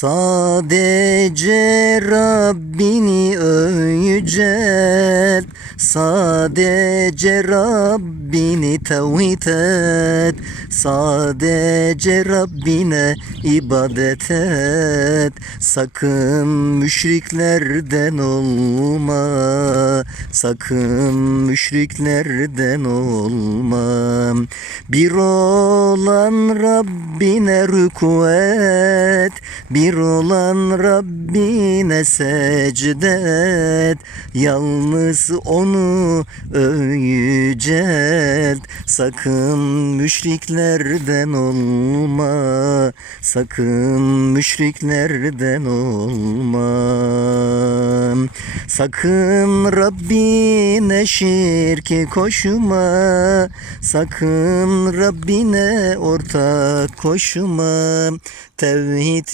Sadece Rabbini övücet Sadece Rabbini tevhid et Sadece Rabbine ibadet et. Sakın müşriklerden olma Sakın müşriklerden olma Bir olan Rabbine rükû et Bir olan Rabbine secde et Yalnız onu övücet Sakın müşriklerden olma Sakın müşriklerden olma Sakın Rabbine şirki koşma. Sakın Rabbine ortak koşma. Tevhid